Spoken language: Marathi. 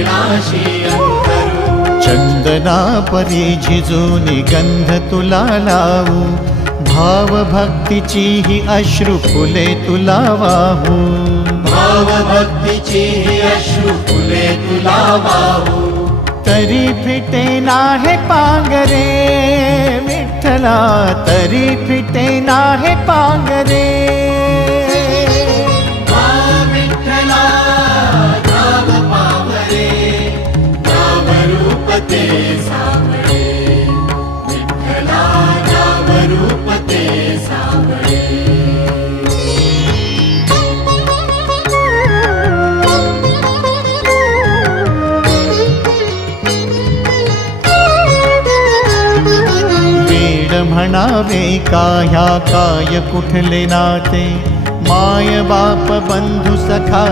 चरणाशी अंतरू। चंदना परी झिजूनी गंध तुला लावू, भाव भक्तीची ही अश्रु फुले तुला वाहू। भाव भक्तीची ही अश्रु फुले तुला वाहू। तरी फिटे नाहे पांगरे विठ्ठला, तरी फिटे नाहे पांगरे। विठ्ठला नाम पावरे, नाम रूप ते सावळे। विठ्ठला नाम रूप ते सावळे। म्हणावे का ह्या काय कुठले नाते, माय बाप बंधू सखा